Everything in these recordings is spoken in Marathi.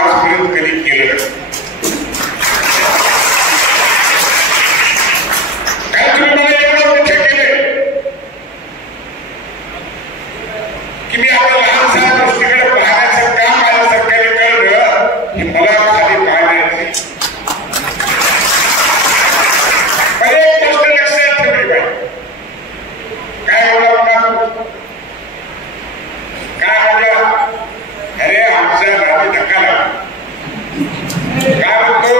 आजपर्यंत कधी केलं नाही. काय तुम्ही मला एवढं मोठे केले की मी आपल्या लहानशा गोष्टीकडे पाहण्याचं काम माझ्या सरकारने कळलं की मला खाली पाहण्याची एक गोष्ट लक्षात ठेवली पाहिजे. काय बोला काय बोला अरे आमच्या घरात धक्का लागला काय म्हणतो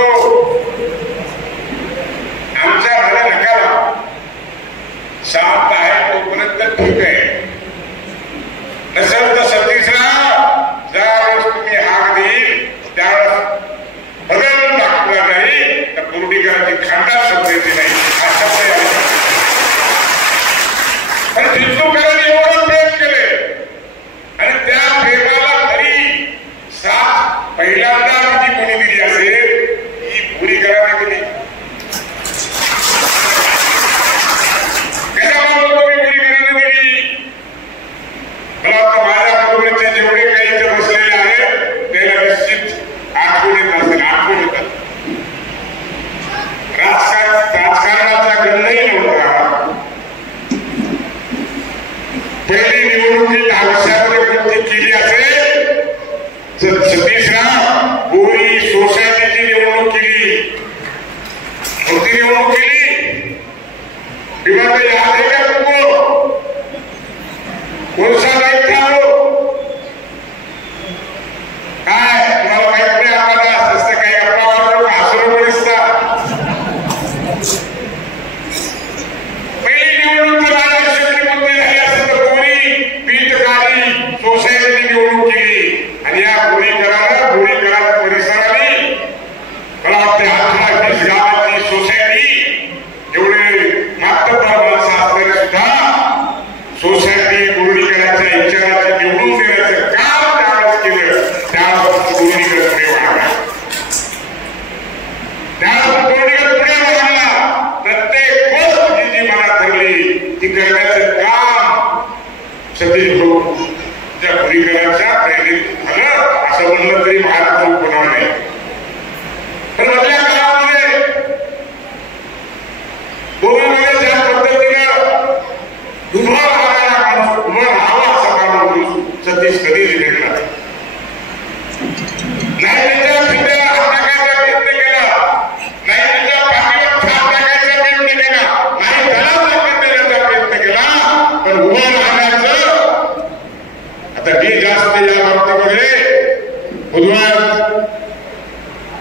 आमच्या घराला धक्का लागला साप आहे तोपर्यंत ठीक आहे नसेल तर सतीशराव ज्यावेळेस तुम्ही हाक देईल त्यावेळेस बदल दाखवला नाही तर कुर्डीकरांची खांडा समजायची नाही हा शब्द पण जिंतूकरांनी एवढं प्रेम केले आणि त्या प्रेमाला तरी साथ पहिल्यांदा जी कोणी दिली असेल ही कुर्डीकरांनी दिली. कशाला बोलतो मी कुर्डीकरांनी दिली मला वाटतं माझ्या बरोबरचे जेवढे काही इथे बसलेले आहेत त्याला निश्चित आठवण येत असेल आठवण येतात. राजकारणाचा गणही नव्हता. पहिली निवडणुकी 10 कोणती केली असेल तर सतीशराव बोरी सोसायटीची निवडणूक केली. कोणती निवडणूक केली विभाग याद आहे का तुमको कोणसा दायित्व काय तुम्हाला माहित नाही आम्हाला असं काही अफवा हसवून दिसतात. पहिली निवडणूक महाराष्ट्रातली कोणती झाली असेल तर बोरी पीठकारी सोसायटीची निवडणूक केली आणि या बोरीकरात परिसराने मला वाटते 18-20 गावाची सोसायटी एवढे मातब्बर माणसं असताना सुद्धा सोसायटी बोरीकराच्या विचाराचे निवडून देण्याचं काम त्यावेळेस केलं. त्यावेळेस बोरीकर पुढे वाढला प्रत्येक गोष्ट जी मनात ठरली ती करण्याचं काम सतीश भाऊ त्या बोरीकरांच्या प्रेरित झालं असं म्हणलं तरी महाराज होणार नाही. पण मधल्या काळामध्ये बोरीमध्ये ज्या पद्धतीनं उभा राहावा असा माणूस सतीश कधीच भेटला नाही. त्याच्या फिट्या टाकायचा प्रयत्न केला नाही त्याच्या पाठीवर छाप टाकायचा प्रयत्न केला नाही त्याला देण्याचा प्रयत्न केला पण उभं राहण्याचं आता मी जास्त या बाबतीमध्ये बुधवार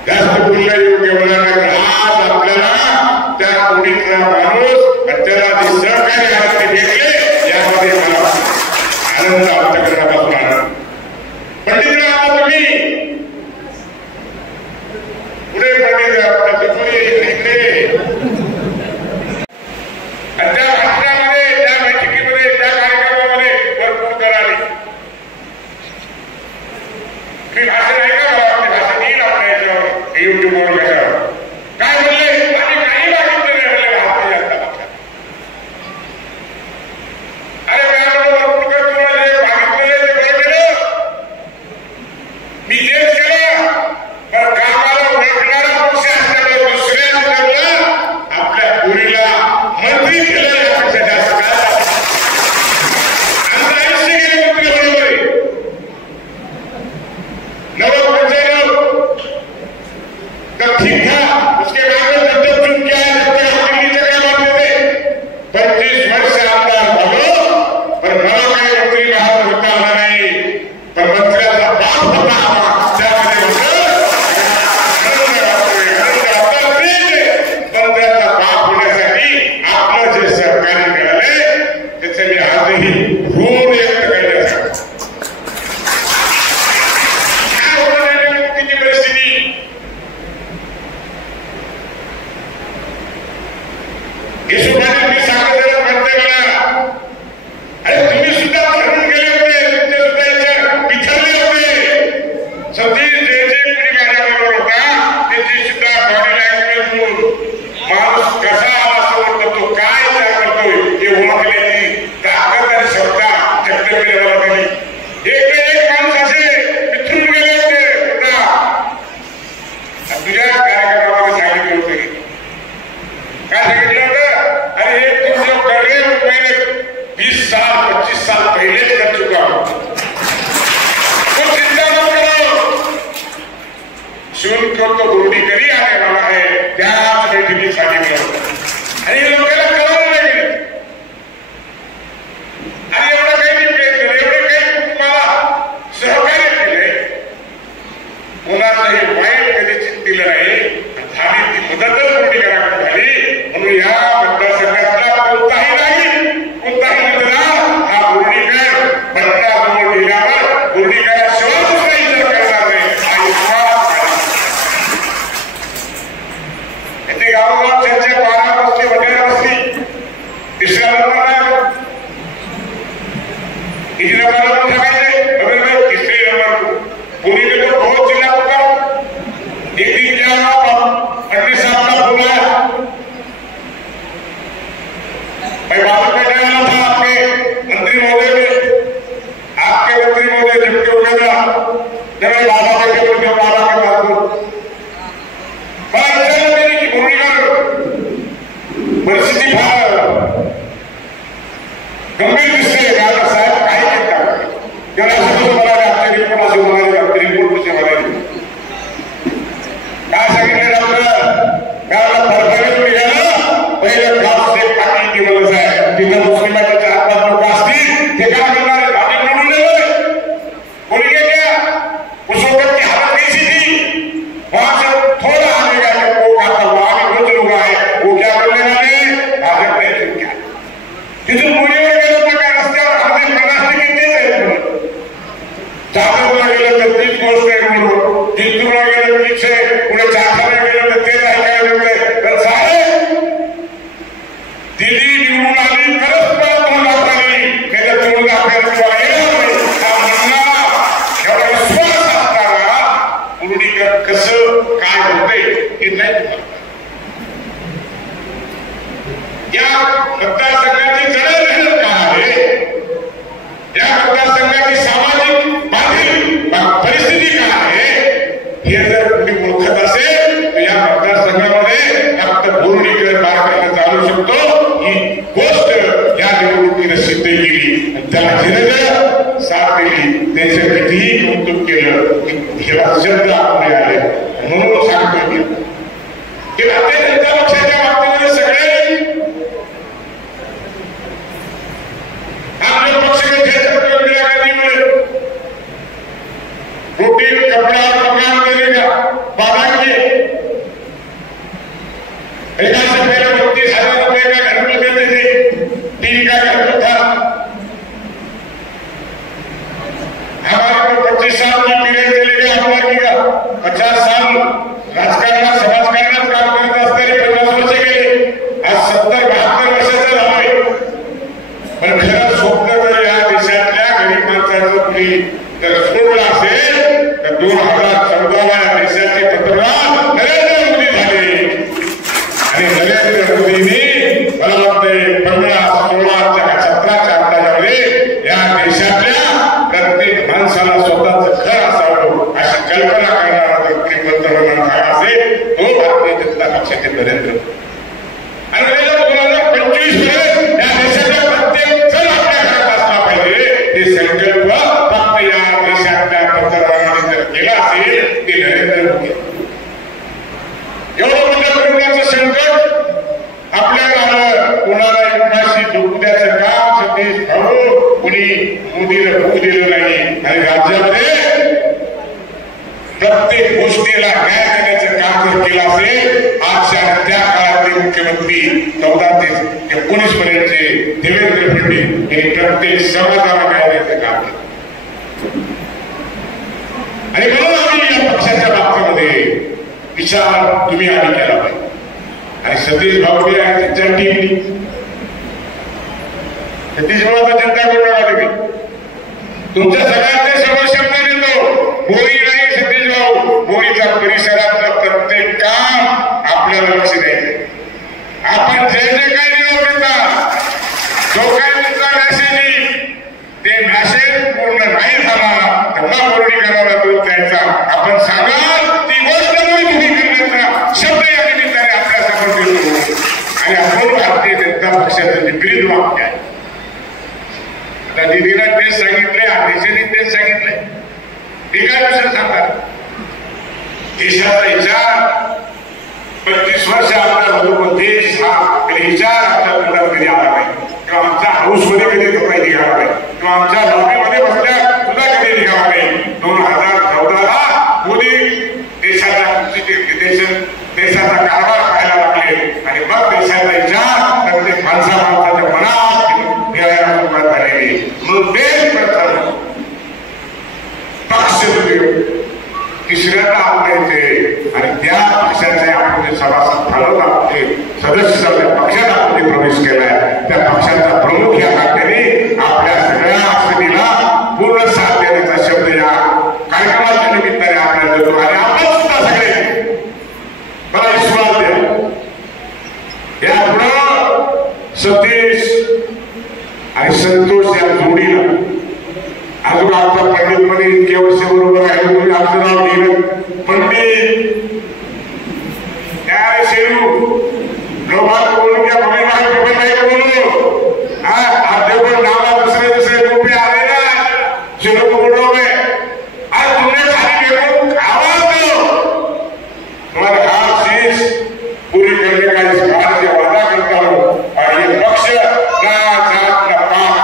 जास्त बोलला योग्य बोलायला आज आपल्याला त्या कोणीतला माणूस आणि त्याला जे सहकार्य हात भेटले यामध्ये मला आनंद आमच्याकडे आनंद. पंडितराव तुम्ही पुढे इकडे आणि त्या भाषणामध्ये त्या बैठकीमध्ये त्या कार्यक्रमामध्ये भरपूर कराली मी भाषण ऐका मला आपली भाषण येईल आपल्या याच्यावर युट्यूबवर कशावर काय म्हणले आम्ही काही मागितलं नाही म्हणले भारतीय जनता पक्षात. अरे भरपूर तुम्हाला जे मागितलेलं ते काय केलं मी तेच केलं पण कामाला ओळखणारा पक्ष असल्यामुळे दुसऱ्या करलं आपल्या पुरीला मंत्री केलं यापेक्षा जास्त काय आमचं आयुष्य गेलं मंत्री बरोबर 90% तब ठीक था उसके बाद में जब तक चुप किया है तब तक दिल्ली से क्या बात थे 25 वर्ष से आमदार भागो पर मला काही मंत्री हात होता आला नाही पण मंत्र्याचा बाप होता त्यामध्ये मंत्र्याचा बाप होण्यासाठी आपलं जे सहकार्य मिळाले त्याचे मी आजही ऋण व्यक्त करण्यासाठी को तो गुरुडीकरी आने वाला है, त्याच बैठकीत सांगितलं होतं आणि लोकांना कळवलं नाही आणि एवढं काही प्रयत्न केले, एवढं काही तुम्हाला सहकार्य केले, कोणाचंही वाईट कधी चिंतिलं नाही झाली ती मुदतच गुरुडीकराकडे झाली म्हणून या मतदारसंघातला कोणताही मतदार हा गुरुडीकर मतदाराजवळ गेल्यावर गुरुडीकराशिवाय दुसरा विचार करणार नाही हा विश्वास येथे गावोगाव चर्चा 12 बसली वगैरे बसली तिसऱ्या नंबरला तीसरे नंबर पर ठगाइए अगर मैं तीसरे नंबर पूरी में तो बहुत जिला होगा एक दिन क्या हुआ अगले साहब ने बुलाया मैं बात कर रहा था आपके मंत्री महोदय ने आपके मंत्री महोदय जबकि उन्होंने जब मैं बाबा के बाबा के बात को बड़ा अच्छा लगा कि मुरलीधर परिस्थिती फार गंभीर दिसते गाला साहेब काही करतात त्याला असं म्हणाले आपल्या रिपोर्ट असं म्हणाले आपल्या रिपोर्ट कसे म्हणाले काय सांगितलं आपलं गावाला फरफरीत निघालं पहिलं गाव से पाणी दिवस आहे तिथं मुस्लिमाचे 4-5 लोक असतील ते काय करणार भाजी निवडून गेले बोल क्या उस वक्त की हालत कैसी थी वहां से थोड़ा आगे गए वो खाता वहां में कुछ लोग आए वो क्या बोलने वाले भाजप नहीं क्या तिथून मुलीवर गेलं तर काय रस्त्यावर हमने प्रकाश किती आहे चाकरला गेलं तर तीच गोष्ट आहे म्हणून जिंतूरला गेलं तीच आहे पुढे चाकरला गेलं तर तेच ऐकायला मिळतंय तर साहेब दिल्ली निवडून आली परस्पर तोंडात आली त्याच्या तोंड आपल्याला येणार नाही हा म्हणणारा एवढा विश्वास असताना गुरुडीकर कसं काय होतंय हे नाही या मतदारसंघाची जडण घडण काय आहे या मतदारसंघाची सामाजिक परिस्थिती काय आहे हे जर तुम्ही ओळखत असेल तर या मतदारसंघामध्ये फक्त गुरुडीकर कार्यक्रम चालू शकतो ही गोष्ट या निवडणुकीनं सिद्ध केली त्याला जिरं साथ दिली त्याचं कितीही कौतुक केलं हे शब्द आपले आले म्हणून सांगतो की भारतीय जनता पक्षाच्या बाबतीमध्ये सगळे आपले पक्ष में थे सकते इंदिरा गांधी में रोटी कपड़ा मकान देने का वादा किए एक से पहले 32,000 रुपए का घर में देते थे 3 का घर था हमारे को 25 साल की पीरियड चले गए हमारे का 50 साल राजकारणात समाजकारणात काम करत असताना 50 वर्ष गेले आज 70-72 वर्षाचं झालंय पण खरं स्वप्न जर या देशातल्या गरीब माणसाचं कुणी जर सोडलं असेल तर 2014ला या देशाचे पंतप्रधान नरेंद्र मोदी झाले आणि नरेंद्र मोदींनी मला वाटतंय 15-16-17च्या अंदाजामध्ये या देशातल्या प्रत्येक माणसाला स्वतःचं घर असावं अशी कल्पना करणारा जर कोणी पंतप्रधान झाला असेल तो भारतीय जनता पक्षाचे नरेंद्र आणि 2025 पर्यंत या देशाच्या प्रत्येक जण आपल्या घरात असला पाहिजे हे संकल्प फक्त या देशातल्या पंतप्रधानांनी जर केला असेल ते नरेंद्र मोदी एवढं मोठं करण्याचं संकट आपल्याला आलं कोणाला एवढाशी दुखण्याचं काम सतीश भाऊ कुणी मोदीला होऊ दिलं नाही आणि राज्यामध्ये प्रत्येक गोष्टीला न्याय देण्याचं काम जर केलं असेल आजच्या त्या काळातले मुख्यमंत्री 14 ते 19 पर्यंतचे देवेंद्र फडणवीस हे प्रत्येक समाजाला न्याय देण्याचं काम केलं आणि म्हणून आम्ही या पक्षाच्या बाबतीमध्ये विचार तुम्ही आम्ही केला पाहिजे आणि सतीश भाऊ आहे त्यांच्या टीमनी सतीश भाऊ जनता कोणाला तुमच्या सगळ्यांचे समस्या देतो मोरी नाही सतीश भाऊ मोरीच्या परिसरातलं प्रत्येक काम आपल्याला लक्ष द्यायचं आपण जे जे काही निरोप देता जो काही तुमचा मॅसेज ते मॅसेज पूर्ण नाही झाला तर मग मोरी करायला दूर द्यायचा आपण सांगा ती गोष्ट तुम्ही करण्याचा शब्द या निमित्ताने आपल्या समोर देतो आणि आपण भारतीय जनता पक्षाचं विपरीत वाक्य आहे आता दिदीला तेच सांगितलंय आदेशाने तेच सांगितलंय ते काय दुसरं सांगतात देशाचा विचार 25 वर्ष आपला होतो, देश हा विचार आमच्या तोंडात कधी आला नाही, किंवा आमच्या हाऊसमध्ये कधी कपडे निघाला नाही, किंवा आमच्या नोकरीमध्ये बसल्या सुद्धा कधी निघाला नाही. 2014ला मोदी देशाचा कारभार पाहायला लागले आणि मग देशाचा विचार प्रत्येक माणसाच्या मनात घ्यायला सुरुवात झालेली. मग देश प्रथम पक्ष तिसऱ्याला आपल्या येते आणि त्या पक्षाचे आपण सभासद झालो, आपले सदस्य आपल्या पक्षात आपण प्रवेश केलाय, त्या पक्षाचा प्रमुख या नात्याने आपल्या सगळ्या स्थितीला पूर्ण साथ देण्याचा शब्द या कार्यक्रमाच्या निमित्ताने आपल्याला देतो. आणि आपण सुद्धा सगळे मला विश्वास द्या, यापुढं सतीश आणि संतोष या जोडीला अजून आमचा पंडित मध्ये इतक्या वर्ष बरोबर आहे, तुम्ही आमचं नाव घेऊन पंडित शेरू लोकांना बोलून घ्या, भूमी नाही बोलू पण नावा दुसरे दुसरे रुपये आले ना शिरो बोलवे आज तुमने खाली घेऊन आवाज दो, तुम्हारे हाथ शीश पूरी करने का इस बात से वादा करता हूँ. और ये पक्ष ना जात ना पात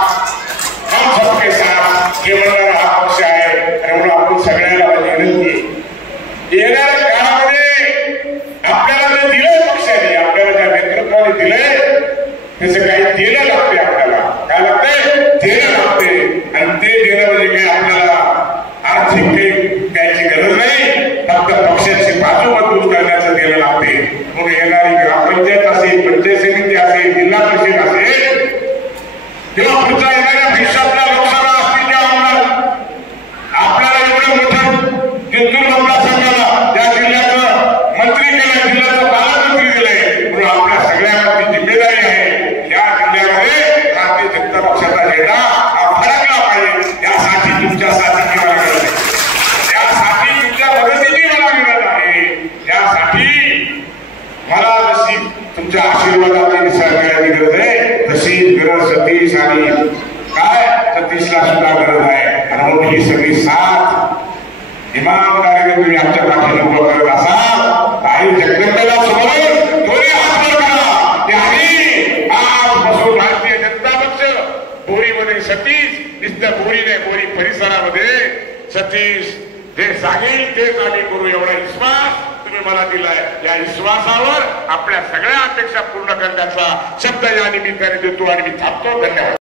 हम सबके साथ हे म्हणणारा हा पक्ष आहे. म्हणून आपण सगळ्यांना विनंती, येणाऱ्या काळामध्ये आपल्याला जे दिलंय पक्षाने, आपल्याला ज्या नेतृत्वाने दिलंय त्याचं काही देणं लागते, आपल्याला काय लागतंय देणं लागते. आणि ते देणं म्हणजे काही आपल्याला आर्थिक काही द्यायची गरज नाही, फक्त पक्षाची बाजू मजबूत करण्याचं देणं लागते. म्हणून येणारी ग्रामपंचायत असेल, पंचायत समिती असेल, जिल्हा परिषद असेल, तेव्हा पुढचा येणाऱ्या भविष्यातला लोकसभा असतील त्या आमदार आपल्याला एवढं मोठं जिंतूर मतदारसंघाला त्या जिल्ह्याचं मंत्री केलं, जिल्ह्याचं पालकमंत्री दिलंय. म्हणून आपल्या सगळ्यांची जिम्मेदारी आहे, या जिल्ह्यामध्ये भारतीय जनता पक्षाचा झेंडा हा फडकला पाहिजे. यासाठी तुमच्यासाठी मला गरज आहे, यासाठी तुमच्या मदतीची मला गरज आहे. यासाठी मला जशी तुमच्या आशीर्वादाची सहकार्याची गरज आहे, तशी गरज सतीश आणि काय सतीशला सुद्धा गरज आहे. आणि मग ही सगळी साथ इमानदारीने तुम्ही आमच्या पाठीला उभं करत असाल, आई जगदंबेला समोर दोन्ही हात वर करा. आणि आजपासून भारतीय जनता पक्ष बोरीमध्ये सतीश, नुसतं बोरी नाही, बोरी परिसरामध्ये सतीश जे सांगेल तेच आम्ही करू, एवढा विश्वास तुम्ही मला दिलाय. या विश्वासावर आपल्या सगळ्या अपेक्षा पूर्ण करण्याचा शब्द या निमित्ताने देतो आणि मी थांबतो. धन्यवाद.